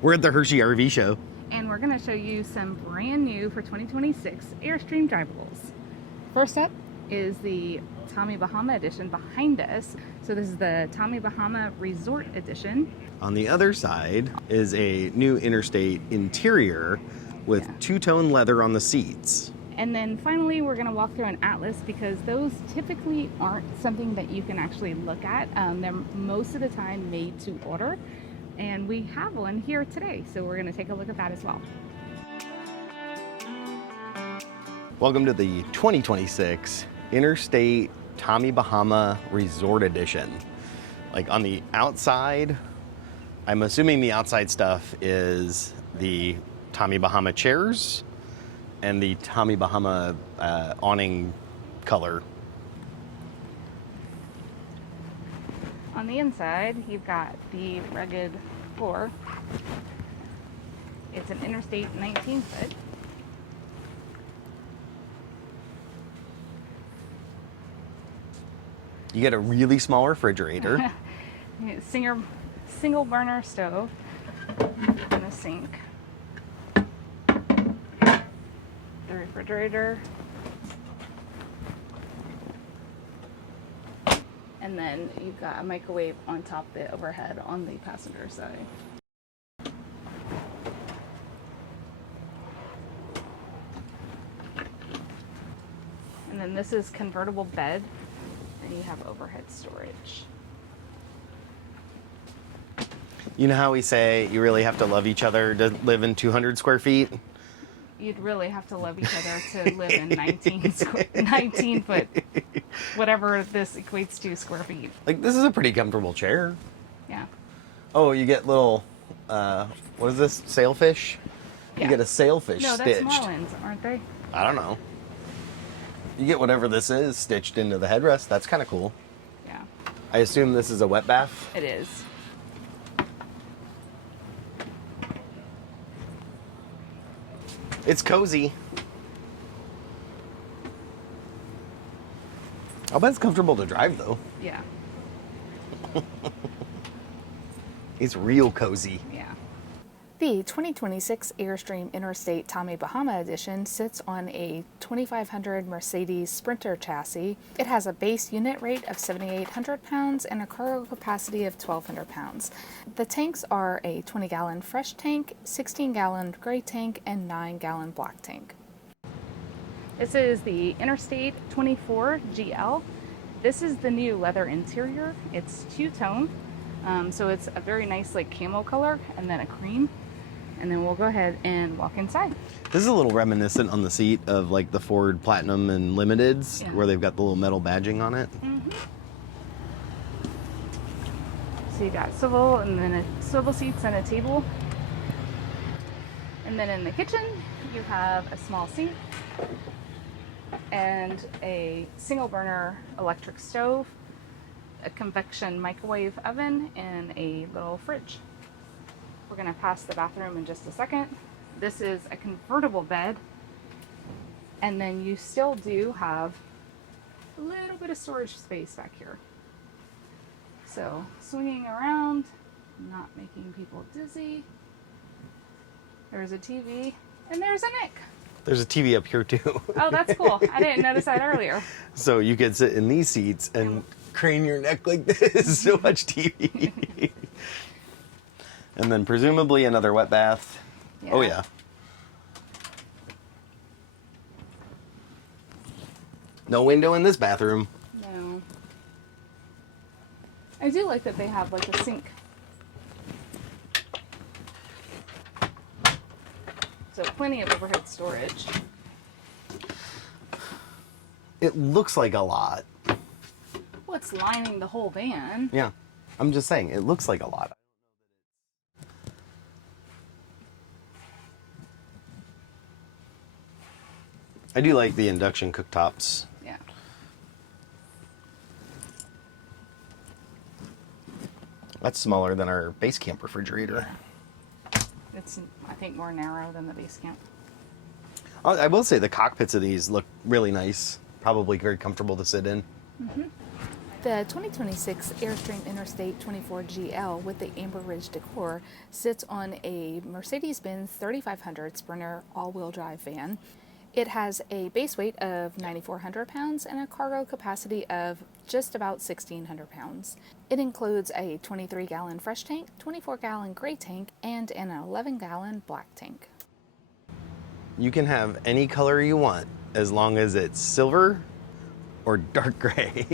We're at the Hershey RV Show. And we're going to show you some brand new for 2026 Airstream drivables. First up is the Tommy Bahama Edition behind us. So this is the Tommy Bahama Resort Edition. On the other side is a new Interstate interior with two-tone leather on the seats. And then finally, we're going to walk through an Atlas because those typically aren't something that you can actually look at. They're most of the time made to order. And we have one here today, so we're going to take a look at that as well. Welcome to the 2026 Interstate Tommy Bahama Resort Edition. Like on the outside, I'm assuming the outside stuff is the Tommy Bahama chairs and the Tommy Bahama awning color. On the inside, you've got the rugged floor. It's an Interstate 19-foot. You get a really small refrigerator. Single burner stove and a sink. The refrigerator. And then you've got a microwave on top of the overhead on the passenger side. And then this is convertible bed, and you have overhead storage. You know how we say you really have to love each other to live in 200 square feet? You'd really have to love each other to live in 19 foot, whatever this equates to square feet. Like, this is a pretty comfortable chair. Yeah. Oh, you get little, what is this, sailfish? Yeah. You get a sailfish No, stitched. that's Marlins, aren't they? I don't know. You get whatever this is stitched into the headrest. That's kind of cool. Yeah. I assume this is a wet bath. It is. It's cozy. I'll bet it's comfortable to drive, though. Yeah. It's real cozy. Yeah. The 2026 Airstream Interstate Tommy Bahama Edition sits on a 2500 Mercedes Sprinter chassis. It has a base unit rate of 7,800 pounds and a cargo capacity of 1,200 pounds. The tanks are a 20-gallon fresh tank, 16-gallon gray tank, and 9-gallon black tank. This is the Interstate 24 GL. This is the new leather interior. It's two-tone, so it's a very nice like camo color and then a cream. And then we'll go ahead and walk inside. This is a little reminiscent on the seat of like the Ford Platinum and Limiteds, where they've got the little metal badging on it. Mm-hmm. So you got swivel and then swivel seats and a table. And then in the kitchen, you have a small sink and a single burner electric stove, a convection microwave oven, and a little fridge. We're going to pass the bathroom in just a second. This is a convertible bed. And then you still do have a little bit of storage space back here. So swinging around, not making people dizzy. There's a TV and there's a Nick. There's a TV up here too. Oh, that's cool. I didn't notice that earlier. So you could sit in these seats and crane your neck like this to watch TV. And then presumably another wet bath. Yeah. Oh yeah. No window in this bathroom. No. I do like that they have like a sink. So plenty of overhead storage. It looks like a lot. Well, it's lining the whole van. Yeah. I'm just saying, it looks like a lot. I do like the induction cooktops. Yeah. That's smaller than our base camp refrigerator. Yeah. It's, I think, more narrow than the base camp. I will say the cockpits of these look really nice. Probably very comfortable to sit in. Mm-hmm. The 2026 Airstream Interstate 24GL with the Amber Ridge Decor sits on a Mercedes-Benz 3500 Sprinter all-wheel drive van. It has a base weight of 9,400 pounds and a cargo capacity of just about 1,600 pounds. It includes a 23-gallon fresh tank, 24-gallon gray tank, and an 11-gallon black tank. You can have any color you want as long as it's silver or dark gray.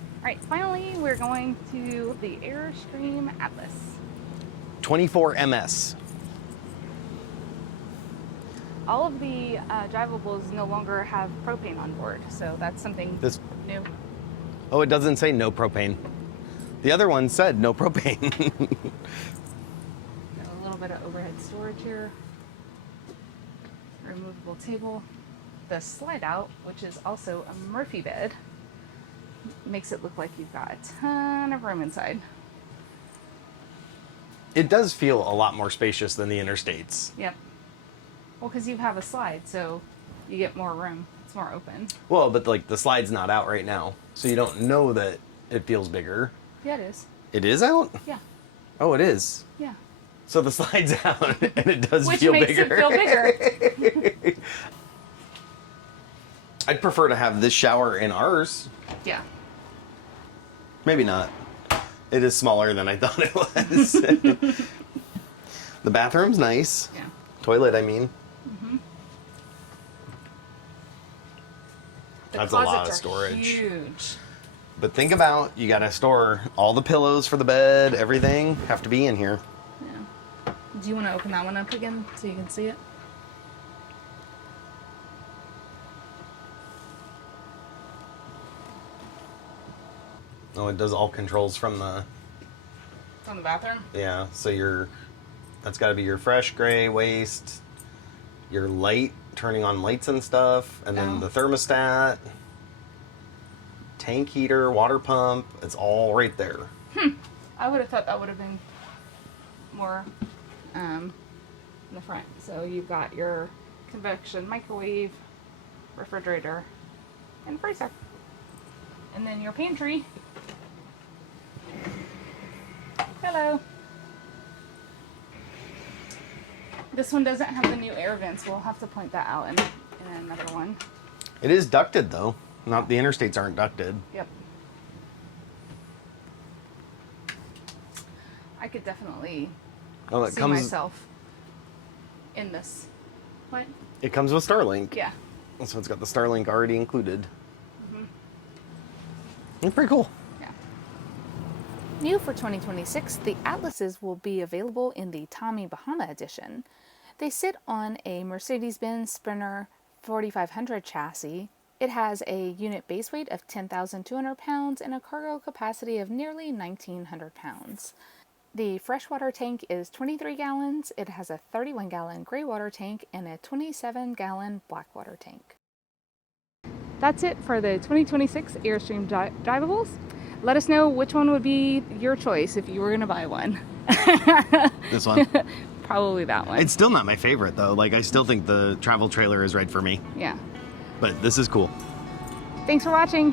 All right, finally, we're going to the Airstream Atlas. 24 MS. All of the drivables no longer have propane on board, so that's something new. Oh, it doesn't say no propane. The other one said no propane. A little bit of overhead storage here. Removable table. The slide out, which is also a Murphy bed, makes it look like you've got a ton of room inside. It does feel a lot more spacious than the Interstates. Yep. Well, because you have a slide, so you get more room. It's more open. Well, but like the slide's not out right now, so you don't know that it feels bigger. Yeah, it is. It is out? Yeah. Oh, it is? Yeah. So the slide's out and it does Which feel makes bigger. it feel bigger. I'd prefer to have this shower in ours. Yeah. Maybe not. It is smaller than I thought it was. The bathroom's nice. Yeah. Toilet, I mean. Mm-hmm. That's a lot of storage. Huge. But think about, you gotta store all the pillows for the bed, everything have to be in here. Yeah. Do you want to open that one up again so you can see it? Oh, it does all controls from the... From the bathroom? Yeah, so that's gotta be your fresh gray waste, your light, turning on lights and stuff, and then the thermostat, tank heater, water pump, it's all right there. I would have thought that would have been more in the front. So you've got your convection microwave, refrigerator, and freezer. And then your pantry. Hello. This one doesn't have the new air vents. We'll have to point that out in another one. It is ducted though. Not the Interstates aren't ducted. Yep. I could definitely see myself in this. What? It comes with Starlink. Yeah. So it's got the Starlink already included. It's pretty cool. Yeah. New for 2026, the Atlases will be available in the Tommy Bahama Edition. They sit on a Mercedes-Benz Sprinter 4500 chassis. It has a unit base weight of 10,200 pounds and a cargo capacity of nearly 1,900 pounds. The freshwater tank is 23 gallons. It has a 31-gallon gray water tank and a 27-gallon black water tank. That's it for the 2026 Airstream Drivables. Let us know which one would be your choice if you were going to buy one. This one? Probably that one. It's still not my favorite though. Like, I still think the travel trailer is right for me. Yeah. But this is cool. Thanks for watching.